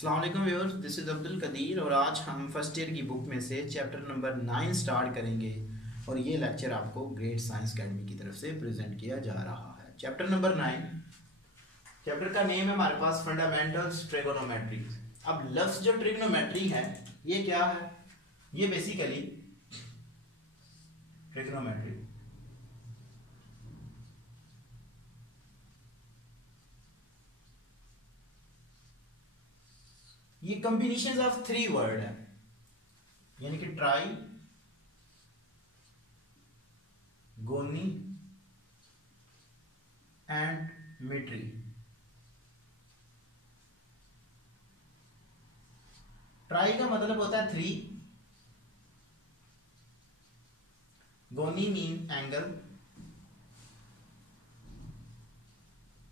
अस्सलाम वालेकुम viewers, this is Abdul Qadeer और आज हम फर्स्ट ईयर की बुक में से चैप्टर नंबर 9 स्टार्ट करेंगे और ये लेक्चर आपको ग्रेट साइंस अकेडमी की तरफ से प्रेजेंट किया जा रहा है। चैप्टर नंबर 9, चैप्टर का नेम है हमारे पास फंडामेंटल्स ट्रिगोनोमेट्री। अब लफ्ज़ जो ट्रिगोनोमेट्री है ये क्या है? ये बेसिकली ट्रिगोनोमेट्री ये कॉम्बिनेशन ऑफ 3 वर्ड है, यानी कि ट्राई, गोनी एंड मेट्री। ट्राई का मतलब होता है 3, गोनी मीन एंगल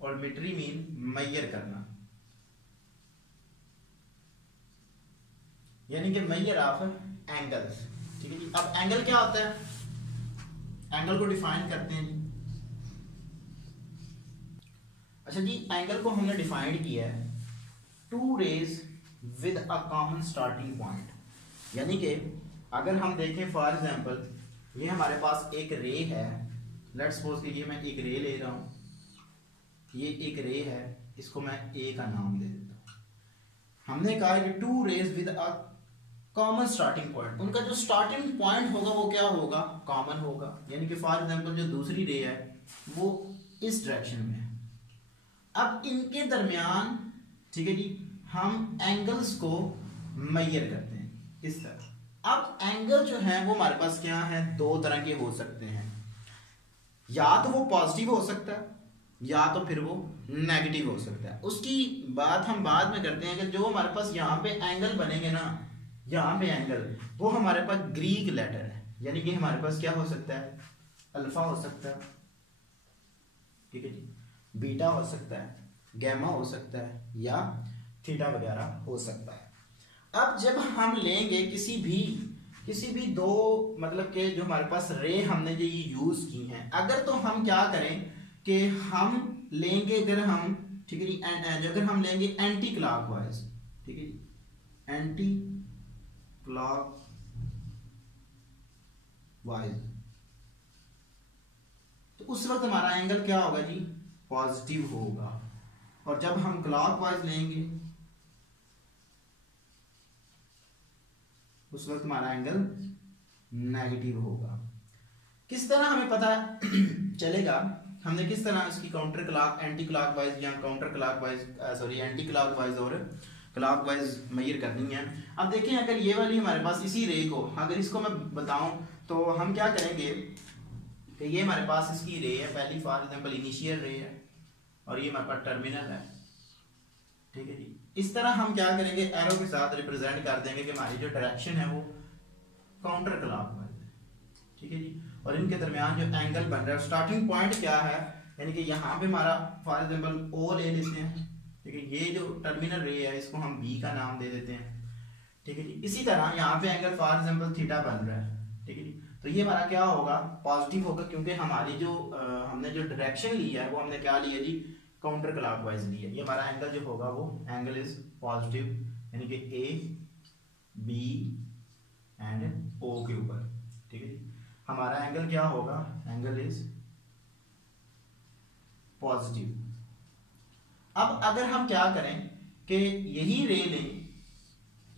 और मेट्री मीन मेजर करना, यानी कि मेजर ऑफ एंगल्स। ठीक है जी। अब एंगल क्या होता है? एंगल को डिफाइन करते हैं जी। अच्छा जी, एंगल को हमने डिफाइन किया है 2 rays with a common starting point, यानी कि अगर हम देखें फॉर एग्जांपल ये हमारे पास एक रे है, लेट्स सपोज कि ये मैं एक रे ले रहा हूं, ये एक रे है, इसको मैं ए का नाम दे देता हूं। हमने कहा कि 2 rays with a common starting point, उनका जो स्टार्टिंग पॉइंट होगा वो क्या होगा? कॉमन होगा, यानी कि फॉर एग्जांपल जो दूसरी रे है वो इस डायरेक्शन में है। अब इनके दरमियान, ठीक है जी, हम एंगल्स को मेजर करते हैं इस तरह। अब एंगल जो है वो हमारे पास क्या है? 2 तरह के हो सकते हैं, या तो वो पॉजिटिव हो सकता है या तो फिर वो नेगेटिव हो सकता है। उसकी बात हम बाद में करते हैं कि जो हमारे पास यहाँ पे एंगल बनेंगे ना, यहाँ पे एंगल, वो हमारे पास ग्रीक लेटर है, यानी कि हमारे पास क्या हो सकता है? अल्फा हो सकता है, ठीक है जी, बीटा हो सकता है, गैमा हो सकता है या थीटा वगैरह हो सकता है। अब जब हम लेंगे किसी भी 2 मतलब के जो हमारे पास रे हमने जो ये यूज की हैं, अगर तो हम क्या करें कि हम लेंगे, अगर हम, ठीक है जी, अगर हम लेंगे एंटी क्लॉकवाइज, ठीक है जी, एंटी क्लॉकवाइज, तो उस वक्त हमारा एंगल क्या होगा जी? पॉजिटिव होगा। और जब हम क्लॉकवाइज लेंगे उस वक्त हमारा एंगल नेगेटिव होगा। किस तरह हमें पता चलेगा? हमने किस तरह इसकी काउंटर क्लॉक, एंटी क्लॉकवाइज या counter clockwise, sorry anti clockwise और क्लॉकवाइज मेजर करनी है। अब देखें, अगर ये वाली हमारे पास इसी रे को, अगर इसको मैं बताऊं तो हम क्या करेंगे कि ये हमारे पास इसकी रे है, पहली फॉर एग्जांपल इनिशियल रे है और ये हमारे पास टर्मिनल है, ठीक है जी। इस तरह हम क्या करेंगे? एरो के साथ रिप्रेजेंट कर देंगे कि हमारी जो डायरेक्शन है वो काउंटर क्लॉकवाइज है, ठीक है जी। और इनके दरमियान जो एंगल बन रहा है, स्टार्टिंग पॉइंट क्या है, यानी कि यहाँ पे हमारा फॉर एग्जांपल ओ ले लेते हैं, ठीक है। ये जो टर्मिनल रे है इसको हम बी का नाम दे देते हैं, ठीक है जी। इसी तरह यहाँ पे एंगल फॉर एग्जांपल थीटा बन रहा है, ठीक है जी। तो ये हमारा क्या होगा? पॉजिटिव होगा, क्योंकि हमारी जो हमने जो डायरेक्शन ली है वो हमने क्या लिया जी? काउंटर क्लॉकवाइज ली है। ये हमारा एंगल जो होगा वो एंगल इज पॉजिटिव, यानी कि ए बी एंड ओ के ऊपर, ठीक है जी। हमारा एंगल क्या होगा? Angle is positive. अब अगर हम क्या करें कि यही रे लें,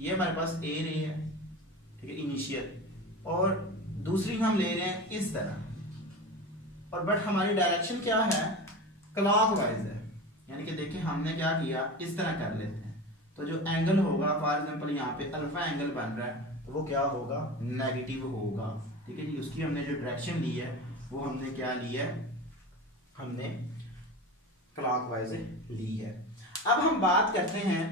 ये हमारे पास ए रे है, ठीक है, इनिशियल, और दूसरी हम ले रहे हैं इस तरह, और बट हमारी डायरेक्शन क्या है? क्लॉकवाइज है, यानी कि देखिए हमने क्या किया, इस तरह कर लेते हैं। तो जो एंगल होगा फॉर एग्जांपल यहाँ पे अल्फा एंगल बन रहा है, तो वो क्या होगा? नेगेटिव होगा, ठीक है जी। उसकी हमने जो डायरेक्शन ली है वो हमने क्या ली है? हमने क्लॉकवाइज ली है। अब हम बात करते हैं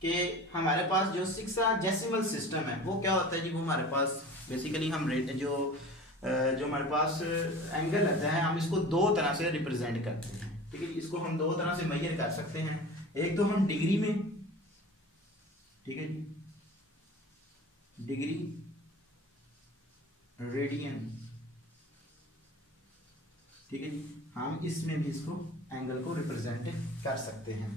कि हमारे पास जो सेक्साडेसिमल सिस्टम है वो क्या होता है जी? वो हमारे पास बेसिकली हम जो हमारे पास एंगल रहता है, हम इसको 2 तरह से रिप्रेजेंट करते हैं, ठीक है। इसको हम 2 तरह से मेजर कर सकते हैं। एक तो हम डिग्री में, ठीक है जी, डिग्री, रेडियन, ठीक है जी, हम इसमें भी इसको एंगल को रिप्रेजेंट कर सकते हैं।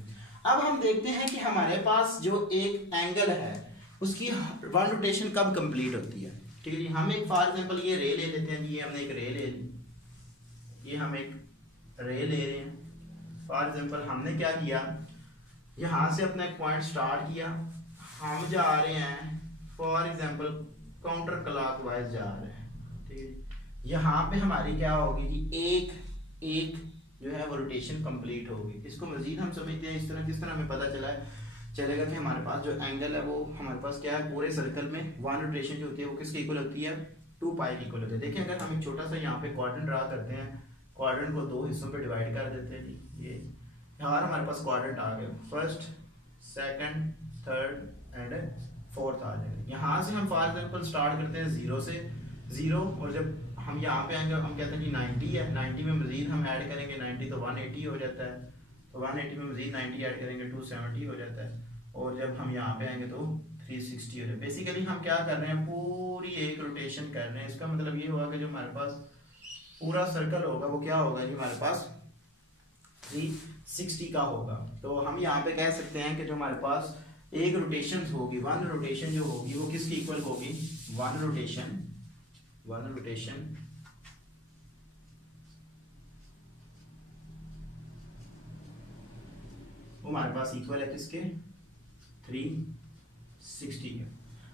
अब हम देखते हैं कि हमारे पास जो एक एंगल है उसकी वन रोटेशन कब कंप्लीट होती है। ठीक है जी, हम एक फॉर एग्जांपल ये रे ले लेते हैं जी, ये हमने एक रे ले ली, ये हम एक रे ले रहे हैं। फॉर एग्जांपल हमने क्या किया, यहाँ से अपना एक पॉइंट स्टार्ट किया, हम जा रहे हैं फॉर एग्जांपल काउंटर क्लॉकवाइज जा रहे हैं। ठीक है, यहाँ पे हमारी क्या होगी जी, एक जो है वो रोटेशन कंप्लीट होगी। इसको मजीद हम समझते हैं इस तरह, किस तरह हमें पता चलेगा कि हमारे पास जो एंगल है वो हमारे पास क्या है, पूरे सर्कल में वन रोटेशन जो होती है वो किसके इक्वल होती है, 2 पाई की इक्वल होती है। देखिए अगर हम एक छोटा सा यहाँ पे क्वाड्रेंट ड्रा करते हैं, क्वाड्रेंट को 2 हिस्सों पे डिवाइड कर देते हैं जी, ये यहाँ हमारे पास क्वाड्रेंट आ गया, first second third and fourth आ जाएगा। यहाँ से हम फॉर एग्जांपल स्टार्ट करते हैं 0 से 0, और जब हम यहाँ पे आएंगे हम कहते हैं जी 90 है, 90 में मजीद हम ऐड करेंगे 90 तो 180 हो जाता है, तो 180 में मजीद 90 ऐड करेंगे 270 हो जाता है, और जब हम यहाँ पे आएंगे तो 360 हो जाता है। बेसिकली हम क्या कर रहे हैं, पूरी एक रोटेशन कर रहे हैं। इसका मतलब ये हुआ कि जो हमारे पास पूरा सर्कल होगा वो क्या होगा जी, हमारे पास 360 का होगा। तो हम यहाँ पे कह सकते हैं कि जो हमारे पास एक रोटेशन होगी, वन रोटेशन जो होगी वो किसकी इक्वल होगी, वन रोटेशन वो हमारे पास इक्वल है किसके, 360 के।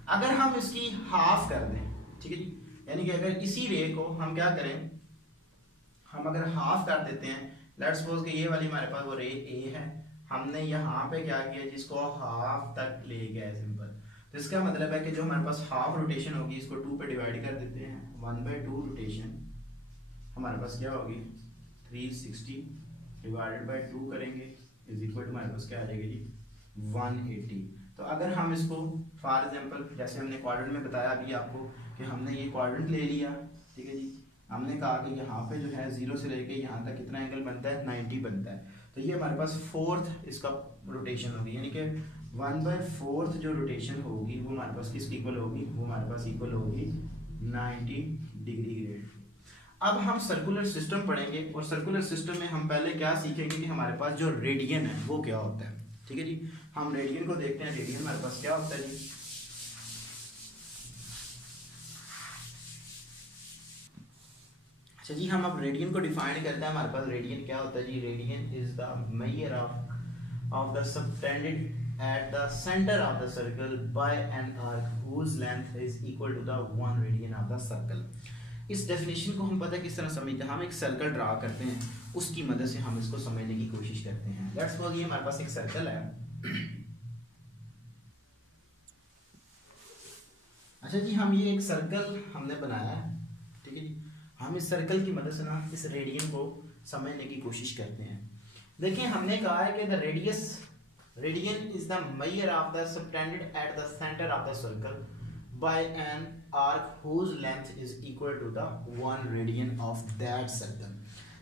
अगर हम इसकी हाफ कर दें, ठीक है जी, यानी कि अगर इसी रे को हम क्या करें, हम अगर हाफ कर देते हैं, लेट्स सपोज कि ये वाली हमारे पास वो रे ए है, हमने यहाँ पे क्या किया जिसको हाफ तक ले गया सिंपल, तो इसका मतलब है कि जो हमारे पास हाफ रोटेशन होगी इसको 2 पे डिवाइड कर देते हैं, 1/2 रोटेशन हमारे पास क्या होगी 360 डिवाइडेड बाय 2 करेंगे इज इक्वल टू हमारे पास क्या आ जाएगी जी 180। तो अगर हम इसको फॉर एग्जांपल जैसे हमने क्वाड्रेंट में बताया अभी आपको कि हमने ये क्वाड्रेंट ले लिया, ठीक है जी, हमने कहा कि यहाँ पे जो है 0 से लेके यहाँ तक कितना एंगल बनता है, 90 बनता है। तो ये हमारे पास फोर्थ इसका रोटेशन होगी, यानी कि 1/4 जो रोटेशन होगी वो हमारे पास किसकी इक्वल होगी, वो हमारे पास इक्वल होगी 90 डिग्री ग्रेड। अब हम सर्कुलर सिस्टम पढ़ेंगे, और सर्कुलर सिस्टम में हम पहले क्या सीखेंगे कि हमारे पास जो रेडियन है वो क्या होता है। ठीक है जी, हम रेडियन को देखते हैं, रेडियन हमारे पास क्या होता है जी, अच्छा जी, हम अब रेडियन को डिफाइन करते हैं। हमारे पास रेडियन क्या होता है जी, radian is the measure of the subtended at the center of the circle by an arc whose length is equal to the 1 radian of the circle। इस डेफिनेशन को हम पता है किस तरह समझते हैं, हम एक सर्कल ड्रा करते हैं, उसकी मदद से हम इसको समझने की कोशिश करते हैं। लेट्स सपोज ये हमारे पास एक सर्कल है, अच्छा जी, हम ये एक सर्कल हमने बनाया है, ठीक है जी, हम इस सर्कल की मदद से ना इस रेडियन को समझने की कोशिश करते हैं। देखिए हमने कहा है कि the radian is the measure of the subtended at the center of the circle by an arc whose length is equal to the 1 radian of that circle।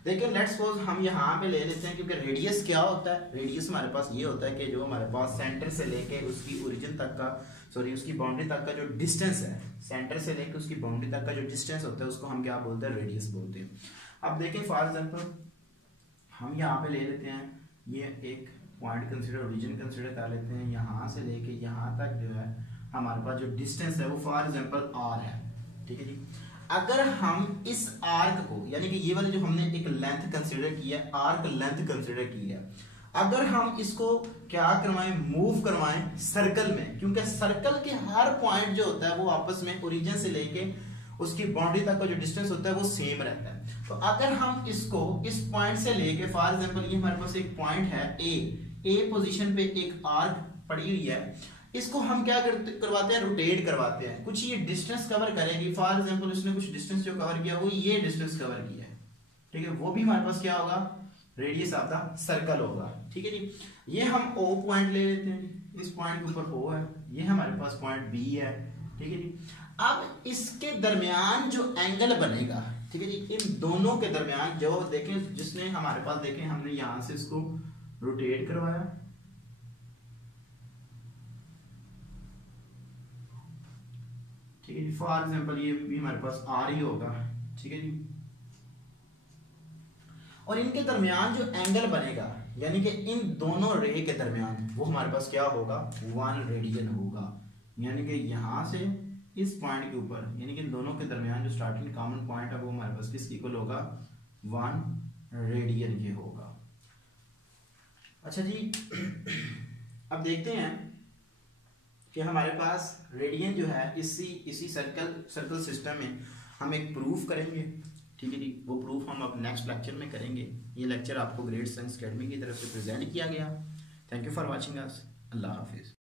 देखिए लेट्स सपोज हम यहाँ पे ले लेते हैं, क्योंकि रेडियस क्या होता है, रेडियस हमारे पास ये होता है कि जो हमारे पास सेंटर से लेके उसकी ओरिजिन तक का, सॉरी उसकी बाउंड्री तक का जो डिस्टेंस है, सेंटर से लेके उसकी बाउंड्री तक का जो डिस्टेंस होता है उसको हम क्या बोलते हैं, रेडियस बोलते हैं। अब देखें फॉर एग्जांपल हम यहाँ पे ले लेते हैं, ये एक पॉइंट कंसीडर, ओरिजिन कंसीडर कर लेते हैं, यहाँ से लेके यहाँ तक जो है हमारे पास जो डिस्टेंस है वो फॉर एग्जांपल r है, ठीक है जी। अगर हम इस आर्क को, यानी कि ये वाले जो हमने एक लेंथ कंसीडर किया है, आर्क लेंथ कंसीडर की है, अगर हम इसको क्या करवाएं, मूव करवाएं सर्कल में, क्योंकि सर्कल के हर पॉइंट जो होता है वो आपस में ओरिजिन से लेके उसकी बाउंड्री तक का जो डिस्टेंस होता है वो सेम रहता है। तो अगर हम इसको इस पॉइंट से लेके फॉर एग्जांपल ये हमारे पास एक पॉइंट है ए पोजीशन पे एक आर्क पड़ी हुई है, इसको हम क्या करवाते हैं, रोटेट करवाते हैं, कुछ ये डिस्टेंस कवर करेगी। फॉर एग्जांपल उसने कुछ डिस्टेंस जो कवर किया वो ये डिस्टेंस कवर किया है, ठीक है, वो भी हमारे पास क्या होगा, रेडियस ऑफ द सर्कल होगा, ठीक है जी। ये हम ओ पॉइंट ले लेते हैं, इस पॉइंट के ऊपर ओ है, ये हमारे पास पॉइंट बी है, ठीक है जी। अब इसके दरमियान जो एंगल बनेगा, ठीक है जी, इन दोनों के दरमियान जो देखें, जिसने हमारे पास देखें हमने यहां से इसको रोटेट करवाया, ठीक है जी, फॉर एग्जांपल ये भी हमारे पास आर ही होगा, ठीक है जी। और इनके दरमियान जो एंगल बनेगा यानी कि इन दोनों रे के दरमियान वो हमारे पास क्या होगा, 1 रेडियन होगा। यानी कि यहाँ से इस पॉइंट के ऊपर यानी कि इन दोनों के दरमियान जो स्टार्टिंग कॉमन पॉइंट है वो हमारे पास किसके इक्वल होगा, 1 रेडियन के होगा। अच्छा जी, अब देखते हैं कि हमारे पास रेडियन जो है इसी सर्कल सिस्टम में हम एक प्रूफ करेंगे। ठीक है जी, वो प्रूफ हम अब नेक्स्ट लेक्चर में करेंगे। ये लेक्चर आपको ग्रेट साइंस अकेडमी की तरफ से प्रेजेंट किया गया। Thank you for watching us. अल्लाह हाफिज़।